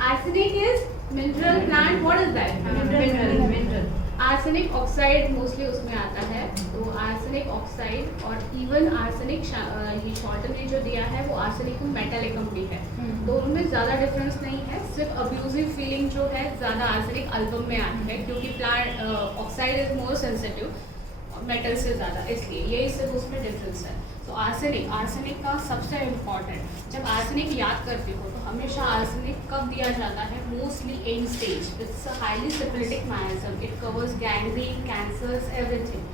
Arsenic is mineral plant. What is that? Mineral. Arsenic oxide mostly उसमें आता है, तो आर्सेनिक ऑक्साइड और इवन आर्सेनिक ये शॉर्टन ने जो दिया है वो आर्सेनिक मेटालिकम भी है, दोनों में ज़्यादा डिफरेंस नहीं है। सिर्फ अब्यूजिव फीलिंग जो है ज़्यादा आर्सेनिक अल्बम में आती है, क्योंकि plant oxide is more sensitive metal से ज़्यादा, इसलिए यही सिर्फ उसमें डिफरेंस है। तो आर्सेनिक का सबसे इम्पॉर्टेंट, जब आर्सेनिक याद करते हो तो हमेशा आर्सेनिक कब दिया जाता है? Mostly end stage. It's a highly syphilitic miasm, it covers gangrene, cancers, everything.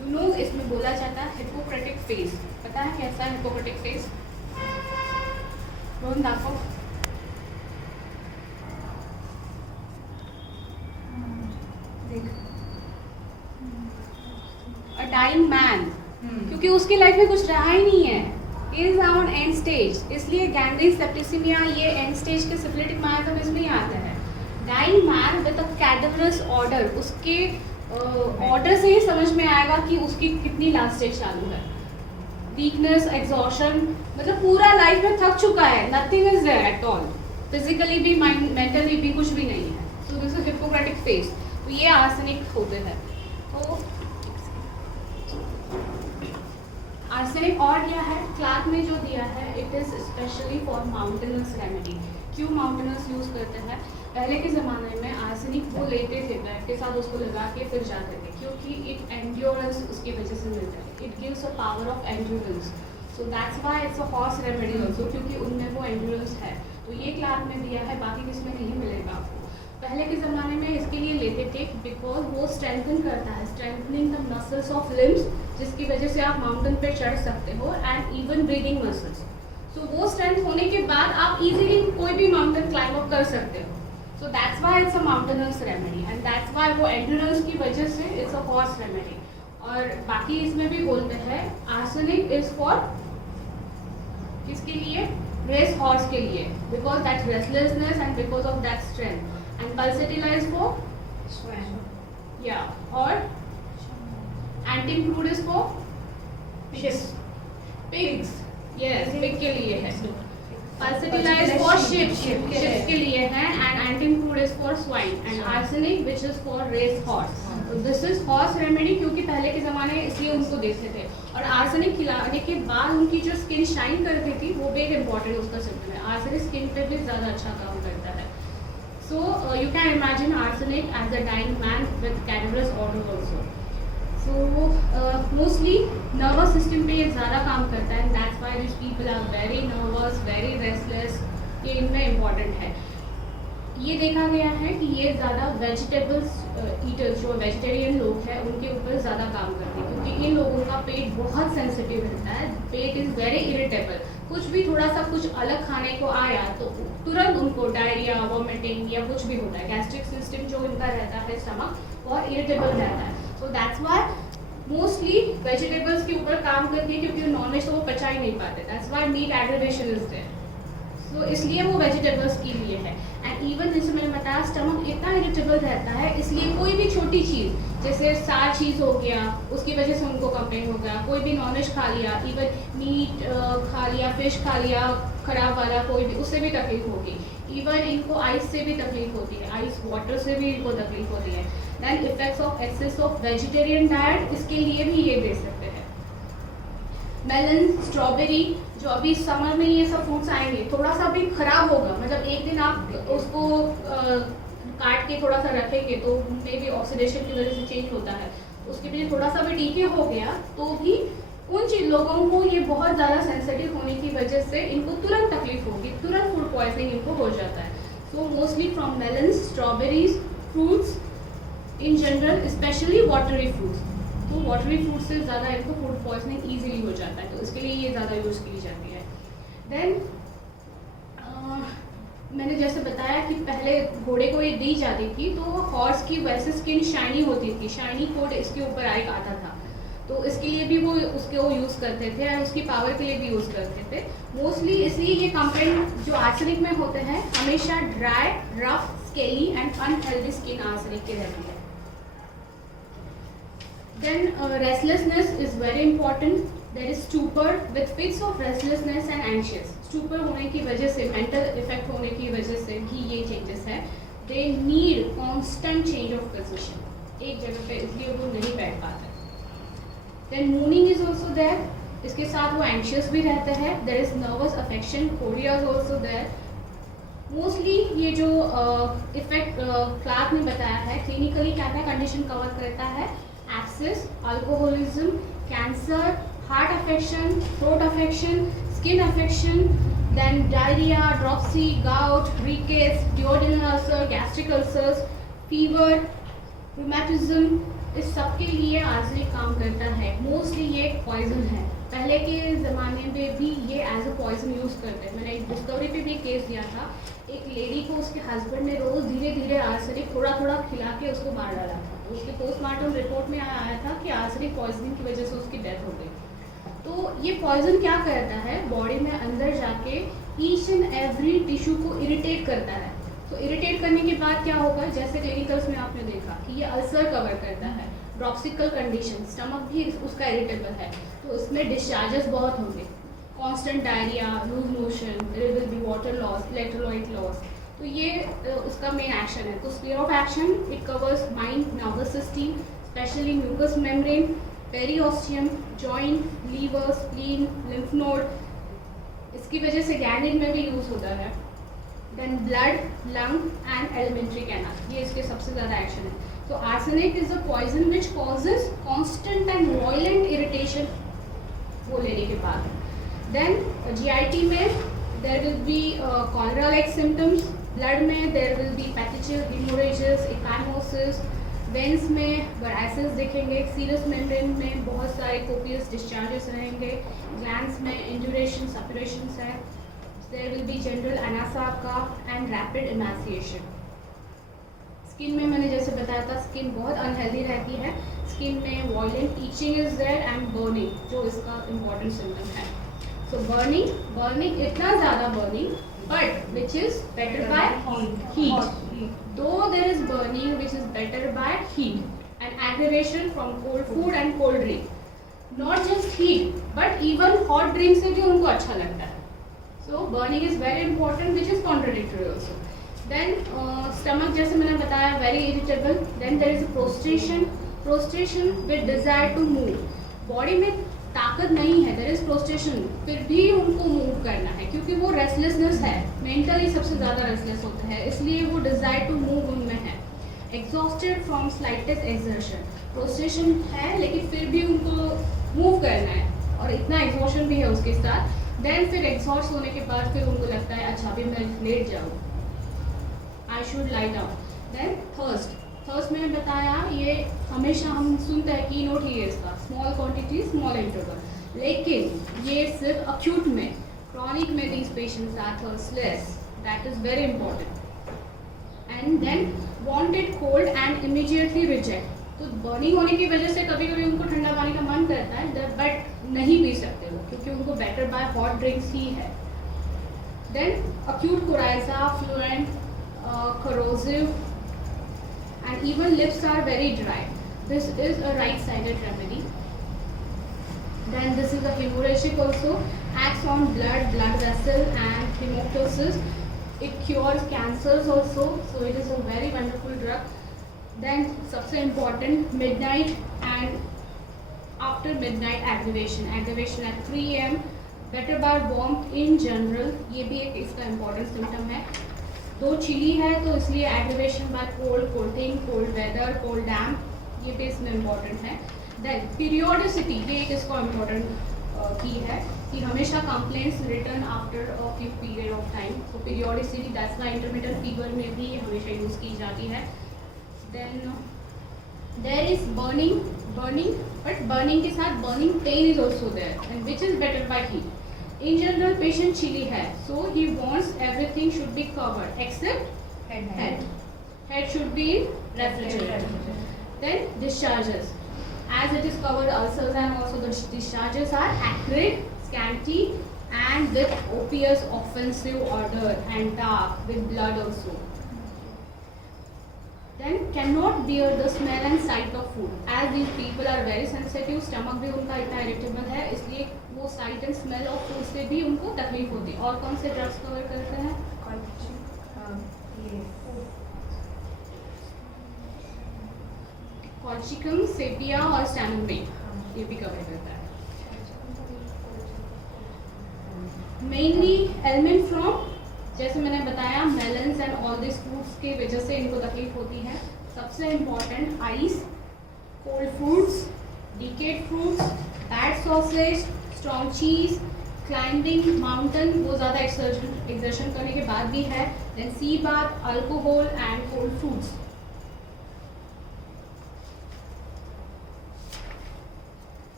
You know, इसमें बोला जाता है हिपोक्रेटिक फेज। पता है कैसा है हिपोक्रेटिक फेज? रोहन दाखो। अ डाइंग मैन, क्योंकि उसकी लाइफ में कुछ रहा ही नहीं है, इज ऑन एंड स्टेज, इसलिए गैंग्रीन, सेप्टिसिमिया ये एंड स्टेज के सिफिलिटिक मैनिज्म इसमें ही आता है। Dying man with a cadaverous odour, उसके ऑर्डर से ही समझ में आएगा कि उसकी कितनी लास्ट स्टेज चालू है। वीकनेस, एग्जॉशन, मतलब पूरा लाइफ में थक चुका है, nothing is there at all, physically भी मेंटली भी कुछ भी नहीं है। So this is hippocratic phase. तो ये आर्सेनिक होते हैं। तो आर्सेनिक और क्या है क्लास में जो दिया है, it is specially for mountainous remedy. क्यों माउंटेनर्स यूज़ करते हैं? पहले के ज़माने में आर्सेनिक वो लेते थे, बैग के साथ उसको लगा के फिर जाते थे, क्योंकि इट एंड्योरेंस उसकी वजह से मिलता है, it gives a power of endurance. So that's why it's a horse remedy also, क्योंकि उनमें वो एंड्योरेंस है। तो ये क्लास में दिया है, बाकी किसमें नहीं मिलेगा आपको। पहले के ज़माने में इसके लिए लेते थे बिकॉज वो स्ट्रेंथन करता है, strengthening the muscles of limbs, जिसकी वजह से आप माउंटेन पे चढ़ सकते हो, एंड इवन ब्रीदिंग मसल्स। सो वो स्ट्रेंथ होने के बाद आप इजीली कोई भी माउंटेन क्लाइंब अप कर सकते हो। So that's why it's a mountaineers remedy, and that's why वो एंड्योरेंस की वजह से इट्स अ हॉर्स रेमेडी। और बाकी इसमें भी बोलते हैं आर्सेनिक इज फॉर किसके लिए? रेस हॉर्स के लिए, because that restlessness and because of that strength. And pulsatilla is for Swan. yeah, or antim-crude is for Ships. pigs. Yes, pig के लिए है। Pulsatilla is Pulsatilla for sheep. ships के लिए है, and antim-crude is for swine, and arsenic which is for race horse. So this is horse remedy, क्योंकि पहले के ज़माने में इसलिए उनको देते थे। और आर्सेनिक खिलाने के बाद उनकी जो स्किन शाइन करती थी वो भी एक इम्पॉर्टेंट उसका सिम्टम है। आर्सेनिक स्किन पे भी ज़्यादा अच्छा काम करता है। So you can imagine arsenic as a dying man with cadaverous odor also. So mostly nervous system पे ये ज़्यादा काम करता है, and that's why these people are very nervous, very restless. ये इनमें important है। ये देखा गया है कि ये ज़्यादा वेजिटेबल्स ईटर्स जो वेजिटेरियन लोग हैं उनके ऊपर ज़्यादा काम करते हैं, क्योंकि इन लोगों का पेट बहुत सेंसिटिव रहता है। पेट इज़ वेरी इरिटेबल, कुछ भी थोड़ा सा कुछ अलग खाने को आया तो तुरंत उनको डायरिया, वॉमिटिंग या कुछ भी होता है। गैस्ट्रिक सिस्टम जो इनका रहता है स्टमक बहुत इरिटेबल रहता है। So that's why mostly vegetables के ऊपर काम करती है, क्योंकि नॉनवेज तो वो पचा ही नहीं पाते। That's why meat aggravation is there. तो इसलिए वो वेजिटेबल्स के लिए है। एंड इवन जैसे मैंने बताया स्टमक इतना इरिटेबल रहता है, इसलिए कोई भी छोटी चीज़ जैसे सार चीज़ हो गया उसकी वजह से उनको कंप्लेन हो गया, कोई भी नॉनवेज खा लिया, इवन मीट खा लिया, फिश खा लिया खराब वाला, कोई भी उससे भी तकलीफ होगी। इवन इनको आइस से भी तकलीफ होती है, आइस वाटर से भी इनको तकलीफ होती है। Then effects of excess of vegetarian diet, इसके लिए भी ये दे सकते हैं। मेलन, स्ट्रॉबेरी, जो अभी समर में ये सब फ्रूट्स आएंगे, थोड़ा सा भी खराब होगा, मतलब एक दिन आप उसको काट के थोड़ा सा रखेंगे तो मे भी ऑक्सीडेशन की वजह से चेंज होता है, उसकी वजह थोड़ा सा भी डीके हो गया तो भी उन लोगों को ये बहुत ज़्यादा सेंसिटिव होने की वजह से इनको तुरंत तकलीफ होगी, तुरंत फूड पॉइजनिंग इनको हो जाता है। So mostly from melons, strawberries, fruits in general, specially watery fruits. तो वाटरी फ्रूट से ज़्यादा इनको फूड पॉइजनिंग ईजिली हो जाता है, तो इसके लिए ये ज़्यादा यूज़ की जाती है। देन मैंने जैसे बताया कि पहले घोड़े को ये दी जाती थी तो हॉर्स की वैसे स्किन शाइनी होती थी, शाइनी कोट इसके ऊपर एक आता था, तो इसके लिए भी वो उसको यूज़ करते थे और उसकी पावर के लिए भी यूज़ करते थे मोस्टली। इसलिए ये कंप्लेंट जो आर्सेनिक में होते हैं हमेशा dry, rough, scaly and unhealthy skin arsenic की रहती है। Then restlessness is very important. There is stupor with fits of restlessness and anxious. Stupor होने की वजह से, मेंटल इफेक्ट होने की वजह से भी ये चेंजेस है. They need constant change of position, एक जगह पे इसलिए वो नहीं बैठ पाते. Then moaning is also there, इसके साथ वो एंशियस भी रहते हैं. There is nervous affection, chorea is also there. Mostly ये जो इफेक्ट क्लार्क ने बताया है, क्लिनिकली क्या क्या कंडीशन कवर करता है, excess, alcoholism, cancer, heart affection, throat affection, skin affection, then diarrhoea, dropsy, gout, rickets, duodenal ulcer, gastric ulcers, fever, rheumatism, इस सब के लिए आर्सेनिक काम करता है. मोस्टली ये पॉइजन है. पहले के ज़माने में भी ये एज अ पॉइजन यूज़ करते हैं. मैंने एक डिस्कवरी पे भी केस दिया था, एक लेडी को उसके हस्बैंड ने रोज़ धीरे धीरे आर्सेनिक थोड़ा थोड़ा खिला के उसको मार डाला था. उसके पोस्टमार्टम रिपोर्ट में आया था कि आर्सेनिक पॉइजनिंग की वजह से उसकी डेथ हो गई. तो ये पॉइजन क्या करता है, बॉडी में अंदर जाके ईच एंड एवरी टिश्यू को इरिटेट करता है. तो इरिटेट करने के बाद क्या होगा, जैसे क्लिनिकल्स में आपने देखा कि ये अल्सर कवर करता है, ड्रॉप्सिकल कंडीशन, स्टमक भी उसका इरिटेबल है, तो उसमें डिस्चार्जेस बहुत होंगे, constant diarrhoea, loose motion, there will be water loss, electrolyte loss. तो ये उसका मेन एक्शन है. तो sphere of action it covers mind, nervous system, specially mucous membrane, periosteum, joint, liver, spleen, lymph node. इसकी वजह से गैंग्रीन में भी यूज होता है. Then blood, lung and alimentary canal, ये इसके सबसे ज़्यादा एक्शन है. तो arsenic is a poison which causes constant and violent irritation वो लेने के बाद. देन GIT में देर will B cholera like symptoms. Blood में देर विल बी पैथेचल हेमोरेजेस, इकाइमोसिस. वेंस में वराइसिस दिखेंगे. सीरस मेम्ब्रेन में बहुत सारे कोपियस डिस्चार्जेस रहेंगे. ग्लैंड्स में इंजुरेशन, सपरेशंस है. There will be general anasarca and rapid emaciation. Skin में मैंने जैसे बताया था, स्किन बहुत अनहेल्दी रहती है. स्किन में violent itching is there and burning, जो इसका इम्पॉर्टेंट सिम्टम है. सो बर्निंग इतना ज़्यादा burning, but which is better by heat. Though there is burning which is better by heat and aggravation from cold food and cold drink. Not just heat but even hot drink से भी उनको अच्छा लगता है. So burning is very important which is contradictory also. Then stomach जैसे मैंने बताया very irritable. Then there is a prostration with desire to move. Body में ताकत नहीं है, देयर इज प्रोस्ट्रेशन, फिर भी उनको मूव करना है क्योंकि वो रेस्टलेसनेस है. मेंटली सबसे ज़्यादा रेस्टलेस होता है, इसलिए वो डिजायर टू मूव उनमें है. Exhausted from slightest exertion, prostration है लेकिन फिर भी उनको मूव करना है और इतना एग्जॉशन भी है उसके साथ. देन फिर एग्जॉस्ट होने के बाद फिर उनको लगता है अच्छा अभी मैं लेट जाऊँ, I should lie down. Then thirst मैंने बताया, ये हमेशा हम सुनते हैं की नोट ही है इसका, स्मॉल क्वांटिटी स्मॉल इंटरवल. लेकिन ये सिर्फ अक्यूट में, क्रॉनिक में these patients are thirstless, that is very important. And then wanted cold and immediately reject. तो बर्निंग होने की वजह से कभी कभी उनको ठंडा पानी का मन करता है, बट नहीं पी सकते वो क्योंकि उनको बेटर बाय हॉट ड्रिंक्स ही है. Then acute coryza, fluent, corrosive, and even lips are very dry. This is a right-sided remedy. Then this is a hemorrhagic also, acts on blood vessel and hemoptysis. It cures cancers also, so it is a very wonderful drug. Then सबसे important, midnight and after midnight aggravation at 3 AM, better by warmth in general. ये भी एक इसका important symptom है. दो chilli है तो इसलिए aggravation by cold, colding, cold weather, cold damp, ये भी इसमें इम्पॉर्टेंट है. देन पीरियोडिसिटी, ये एक इसका इम्पॉर्टेंट की है कि हमेशा complaints return after a few period of time. तो periodicity that's why intermittent fever में भी हमेशा यूज़ की जाती है. Then there is burning but burning के साथ burning pain is also there and which is better by heat. In general, patient chilly है, so he wants everything should be covered except head. Head should be refrigerated. Then discharges, as it is covered ulcers and also the discharges are acrid, scanty, and with oppious, offensive odor and dark with blood also. Then cannot bear the smell and sight of food. As these people are very sensitive, stomach भी उनका इतना irritable है, इसलिए वो sight and smell of food से भी उनको तकलीफ होती है. और कौन से ड्रग्स कवर करते हैं? कॉल्चिकम, सेपिया और स्टैनोग्रेम, ये भी कवर करता है। मेनली एलिमेंट फ्रॉम, जैसे मैंने बताया, melons and all this fruits के वजह से इनको तकलीफ होती है। सबसे important ice, cold foods, decayed fruits, bad sausage, strong cheese, climbing mountain, वो ज़्यादा एक्सर्शन करने के बाद भी है। Then sea bath, alcohol and cold foods.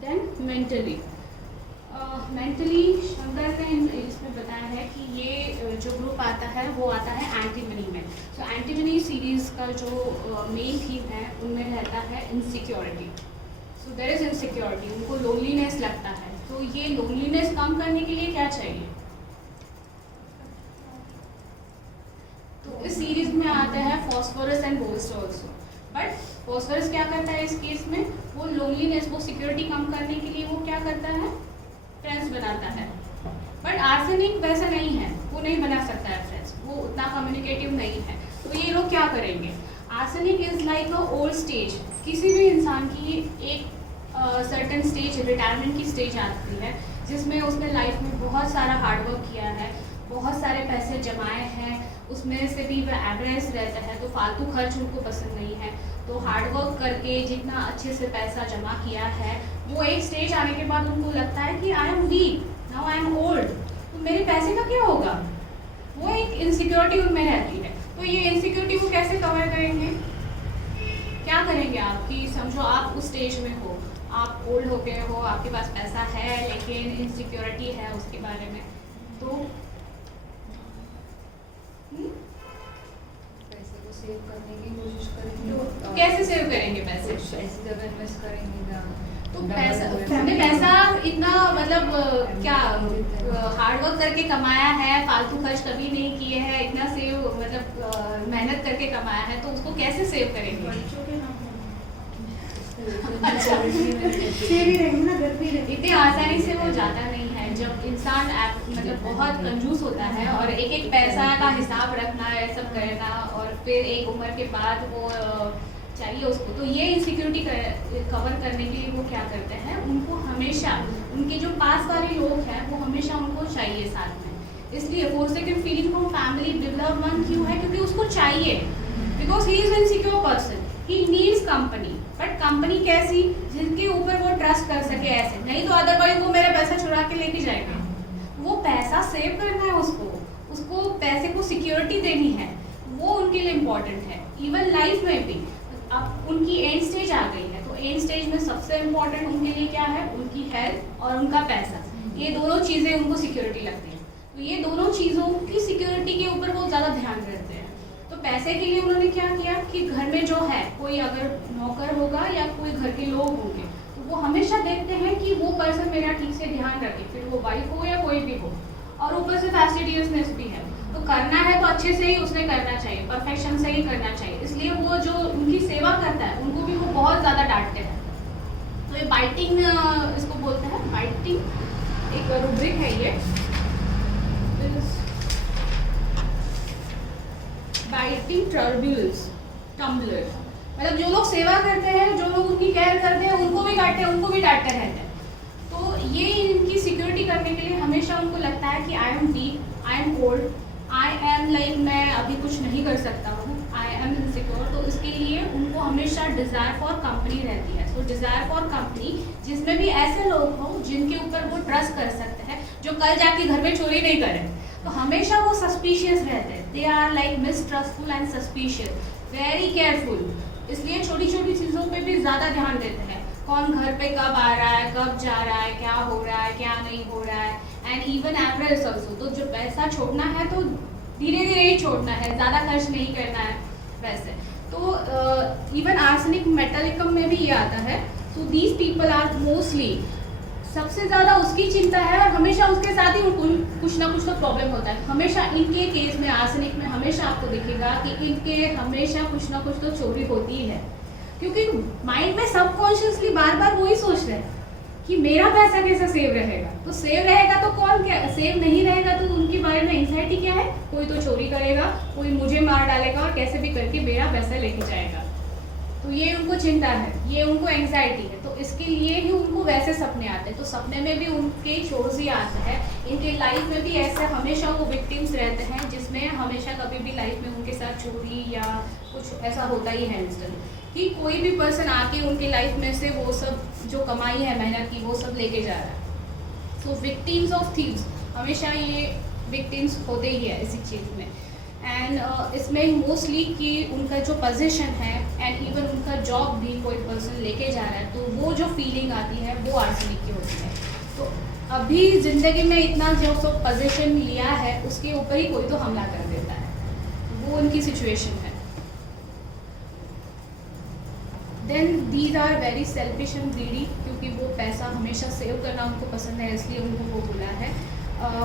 Then mentally, Shankar ने इसमें बताया है कि ये जो ग्रुप आता है वो आता है एंटीमनी में। सो एंटीमनी सीरीज का जो मेन थीम है उनमें रहता है insecurity. So there is insecurity, उनको लोनलीनेस लगता है। तो ये लोनलीनेस कम करने के लिए क्या चाहिए? तो इस सीरीज में आता है फॉस्फोरस एंड बोल्स्ट ऑल्सो। बट फॉस्फोरस क्या करता है इस केस में? वो लोनलीनेस, वो सिक्योरिटी कम करने के लिए वो क्या करता है? फ्रेंड्स बनाता है। बट आर्सेनिक वैसा नहीं है, वो नहीं बना सकता है फ्रेंड्स, वो उतना कम्युनिकेटिव नहीं है। तो ये लोग क्या करेंगे? Arsenic is like a old stage. किसी भी इंसान की एक सर्टेन स्टेज, रिटायरमेंट की स्टेज आती है जिसमें उसने लाइफ में बहुत सारा हार्डवर्क किया है, बहुत सारे पैसे जमाए हैं, उसमें से भी वह एवरेज रहता है, तो फालतू खर्च उनको पसंद नहीं है। तो हार्डवर्क करके जितना अच्छे से पैसा जमा किया है, वो एक स्टेज आने के बाद उनको लगता है कि I am weak, now I am old, तो मेरे पैसे का क्या होगा? वो एक इनसिक्योरिटी उनमें रहती है। तो ये इनसिक्योरिटी को कैसे कवर करेंगे? क्या करेंगे आप कि समझो आप उस स्टेज में हो, आप ओल्ड हो गए हो, आपके पास पैसा है लेकिन इनसिक्योरिटी है उसके बारे में, तो पैसे को सेव करने की कोशिश करेंगे। तो कैसे सेव करेंगे पैसे? ऐसी जगह इन्वेस्ट करेंगे ना, तो पैसा इतना मतलब क्या हार्डवर्क करके कमाया है, फालतू खर्च कभी नहीं किए हैं, इतना सेव मतलब मेहनत करके कमाया है, तो उसको कैसे सेव करेंगे? इतनी आसानी से वो जाता नहीं है। जब इंसान मतलब बहुत कंजूस होता है और एक एक पैसा का हिसाब रखना है, सब करना, और फिर एक उम्र के बाद वो चाहिए उसको, तो ये इनसिक्योरिटी कवर करने के लिए वो क्या करते हैं? उनको हमेशा उनके जो पास वाले लोग हैं वो हमेशा उनको चाहिए साथ में। इसलिए forsaken feeling from family develop one क्यों है? क्योंकि उसको चाहिए, because he is insecure person, he needs company. But company कैसी? जिनके ऊपर वो ट्रस्ट कर सके ऐसे, नहीं तो अदरवाइज वो मेरा पैसा चुरा के लेके जाएगा। वो पैसा सेव करना है उसको पैसे को सिक्योरिटी देनी है, वो उनके लिए इम्पोर्टेंट है। इवन लाइफ में भी अब उनकी एंड स्टेज आ गई है, तो एंड स्टेज में सबसे इम्पोर्टेंट उनके लिए क्या है? उनकी हेल्थ और उनका पैसा। ये दोनों चीज़ें उनको सिक्योरिटी लगती हैं। तो ये दोनों चीज़ों की सिक्योरिटी के ऊपर वो ज़्यादा ध्यान देते हैं। तो पैसे के लिए उन्होंने क्या किया कि घर में जो है, कोई अगर नौकर होगा या कोई घर के लोग होंगे, तो वो हमेशा देखते हैं कि वो पर्सन मेरा ठीक से ध्यान रखे, फिर वो वाइफ हो या कोई भी हो। और ऊपर से फैस्टिडियसनेस भी है, तो करना है तो अच्छे से ही उसने करना चाहिए, परफेक्शन से ही करना चाहिए। इसलिए वो जो उनकी सेवा करता है उनको भी वो बहुत ज़्यादा डांटते हैं। तो ये बाइटिंग इसको बोलते हैं, बाइटिंग एक रूब्रिक है ये। बाइटिंग टम्बलर, मतलब जो लोग सेवा करते हैं, जो लोग उनकी केयर करते हैं, उनको भी काटते हैं, उनको भी डांटते रहते हैं। तो ये इनकी सिक्योरिटी करने के लिए हमेशा उनको लगता है कि I am weak, I am old, I am like मैं अभी कुछ नहीं कर सकता हूँ, आई एम इनसिक्योर। तो इसके लिए उनको हमेशा डिज़ायर फॉर कंपनी रहती है। तो डिज़ायर फॉर कंपनी जिसमें भी ऐसे लोग हों जिनके ऊपर वो ट्रस्ट कर सकते हैं, जो कल जाके घर में चोरी नहीं करें। तो हमेशा वो सस्पिशियस रहते हैं, they are like mistrustful and suspicious, very careful. इसलिए छोटी छोटी चीज़ों पे भी ज़्यादा ध्यान देते हैं, कौन घर पे कब आ रहा है, कब जा रहा है, क्या हो रहा है, क्या नहीं हो रहा है, एंड इवन एवरेज ऑल्सो। तो जो पैसा छोड़ना है तो धीरे धीरे ही छोड़ना है, ज़्यादा खर्च नहीं करना है वैसे। तो इवन आर्सेनिक मेटालिकम में भी ये आता है। तो दीज पीपल आर मोस्टली, सबसे ज़्यादा उसकी चिंता है और हमेशा उसके साथ ही कुछ ना कुछ तो प्रॉब्लम होता है। हमेशा इनके केस में, आर्सेनिक में हमेशा आपको दिखेगा कि इनके हमेशा कुछ ना कुछ तो चोरी होती ही है, क्योंकि माइंड में सबकॉन्शियसली बार बार वही सोच रहे हैं कि मेरा पैसा कैसे सेव रहेगा। तो सेव रहेगा तो कौन क्या, सेव नहीं रहेगा तो उनके बारे में एंग्जाइटी क्या है, कोई तो चोरी करेगा, कोई मुझे मार डालेगा और कैसे भी करके मेरा पैसा लेके जाएगा। तो ये उनको चिंता है, ये उनको एंग्जाइटी है। तो इसके लिए ही उनको वैसे सपने आते हैं। तो सपने में भी उनके चोर्स ही आता है। इनके लाइफ में भी ऐसा हमेशा वो विक्टिम्स रहते हैं, जिसमें हमेशा कभी भी लाइफ में उनके साथ चोरी या कुछ ऐसा होता ही है इंस्टेंट, कि कोई भी पर्सन आके उनके लाइफ में से वो सब जो कमाई है मेहनत की वो सब लेके जा रहा है। सो विक्टिम्स ऑफ थीव्स हमेशा ये विक्टिम्स होते ही है इसी चीज़ में। एंड इसमें मोस्टली कि उनका जो पोजीशन है एंड इवन उनका जॉब भी कोई पर्सन लेके जा रहा है, तो वो जो फीलिंग आती है वो आर्सेनिक की होती है। तो अभी ज़िंदगी में इतना जो सब पोजीशन लिया है उसके ऊपर ही कोई तो हमला कर देता है, वो उनकी सिचुएशन है। Then these are very selfish and greedy, क्योंकि वो पैसा हमेशा सेव करना उनको पसंद है, इसलिए उनको वो बोला है।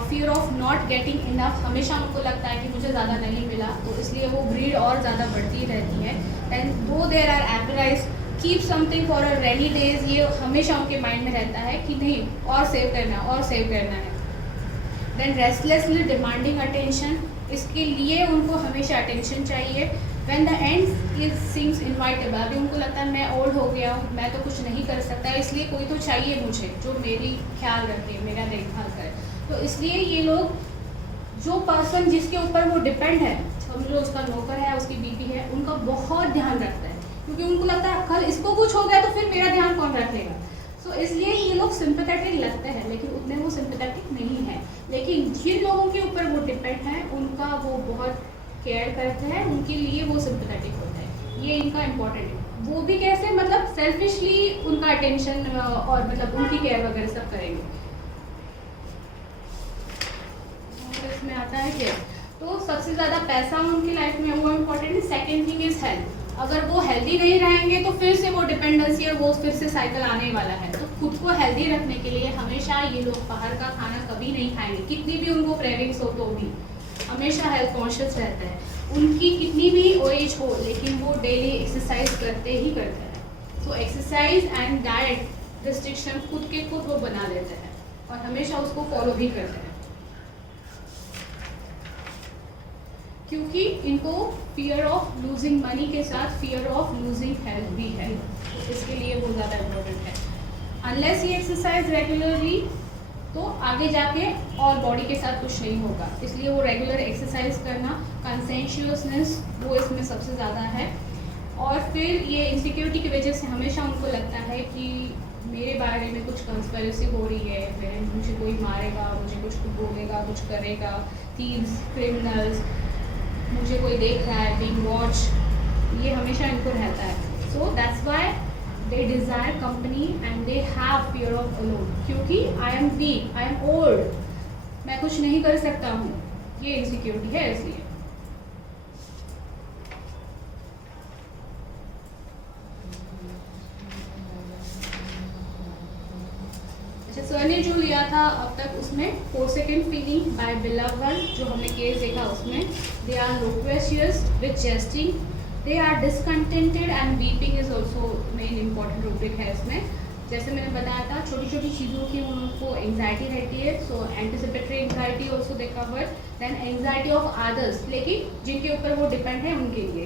Fear of not getting enough, हमेशा उनको लगता है कि मुझे ज़्यादा नहीं मिला, तो इसलिए वो ग्रीड और ज़्यादा बढ़ती रहती है। And though there are avarice keep something for a rainy days, ये हमेशा उनके माइंड में रहता है कि नहीं और सेव करना और सेव करना है। देन रेस्टलेसली डिमांडिंग अटेंशन, इसके लिए उनको हमेशा अटेंशन चाहिए। When the end is seems inevitable, अभी उनको लगता है मैं ओल्ड हो गया हूँ, मैं तो कुछ नहीं कर सकता, इसलिए कोई तो चाहिए मुझे जो मेरी ख्याल रखे, मेरा देखभाल करे। तो इसलिए ये लोग जो पर्सन जिसके ऊपर वो डिपेंड है, समझ लो उसका नौकर है, उसकी बीवी है, उनका बहुत ध्यान रखता है, क्योंकि उनको लगता है कल इसको कुछ हो गया तो फिर मेरा ध्यान कौन रखेगा। सो इसलिए ये लोग सिंपैथेटिक लगते हैं, लेकिन उतने वो सिंपैथेटिक नहीं है। लेकिन जिन लोगों के ऊपर वो डिपेंड है उनका वो बहुत केयर करते हैं, उनके लिए वो सिंपैथेटिक होते हैं। ये इनका इम्पोर्टेंट है। वो भी कैसे, मतलब सेल्फिशली उनका अटेंशन और मतलब उनकी केयर वगैरह सब करेंगे। इसमें आता है केयर, तो सबसे ज़्यादा पैसा उनकी लाइफ में वो इम्पोर्टेंट है। सेकेंड थिंग इज हेल्थ, अगर वो हेल्दी नहीं रहेंगे तो फिर से वो डिपेंडेंसी है, वो फिर से साइकिल आने वाला है। तो खुद को हेल्दी रखने के लिए हमेशा ये लोग बाहर का खाना कभी नहीं खाएंगे, कितनी भी उनको क्रेविंग्स हो तो भी हमेशा हेल्थ कॉन्शियस रहते हैं। उनकी कितनी भी एज हो लेकिन वो डेली एक्सरसाइज करते ही करते हैं। So exercise and diet restriction खुद के खुद वो बना लेते हैं और हमेशा उसको फॉलो भी करते हैं, क्योंकि इनको फियर ऑफ लूजिंग मनी के साथ फियर ऑफ लूजिंग हेल्थ भी है, तो इसके लिए वो ज़्यादा इम्पोर्टेंट है। अनलेस ये एक्सरसाइज रेगुलरली तो आगे जाके और बॉडी के साथ कुछ नहीं होगा, इसलिए वो रेगुलर एक्सरसाइज करना, कंसेंशुअसनेस वो इसमें सबसे ज़्यादा है। और फिर ये इनसिक्योरिटी की वजह से हमेशा उनको लगता है कि मेरे बारे में कुछ कंस्पिरेसी हो रही है, मुझे कोई मारेगा, मुझे कुछ बोलेगा, कुछ करेगा, थीव्स, क्रिमिनल्स, मुझे कोई देख रहा है, बीइंग वॉच, ये हमेशा इनको रहता है। So that's why they desire company and they have fear of alone, क्योंकि I am weak, I am old, मैं कुछ नहीं कर सकता हूँ, ये इनसिक्योरिटी है इसलिए। अच्छा, सर ने जो लिया था अब तक उसमें 4 सेकेंड फीलिंग बाय बिलवड, जो हमने केस देखा उसमें they are loquacious with jesting, they are discontented and weeping is also main important rubric है इसमें। जैसे मैंने बताया था छोटी छोटी चीज़ों की उनको एंग्जाइटी रहती है, so anticipatory anxiety also they cover. Then anxiety of others, लेकिन जिनके ऊपर वो डिपेंड है उनके लिए।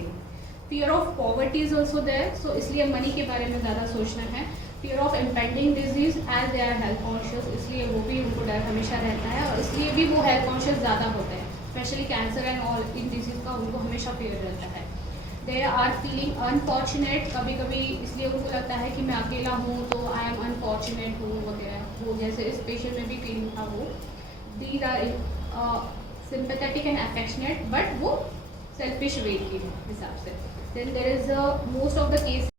Fear of poverty is also there, so इसलिए मनी के बारे में ज़्यादा सोचना है। Fear of impending disease as they are health conscious, इसलिए वो भी उनको डर हमेशा रहता है और इसलिए भी वो हेल्थ कॉन्शियस ज़्यादा होते हैं, specially cancer and all in disease का उनको हमेशा फियर रहता है। दे आर फीलिंग अनफॉर्चुनेट, कभी कभी इसलिए उनको लगता है कि मैं अकेला हूँ तो आई एम अनफॉर्चुनेट हूँ वगैरह, वो जैसे इस पेशेंट में भी फीलिंग था वो। These are sympathetic and affectionate, but वो सेल्फिश वे के हिसाब से। Then there is most of the case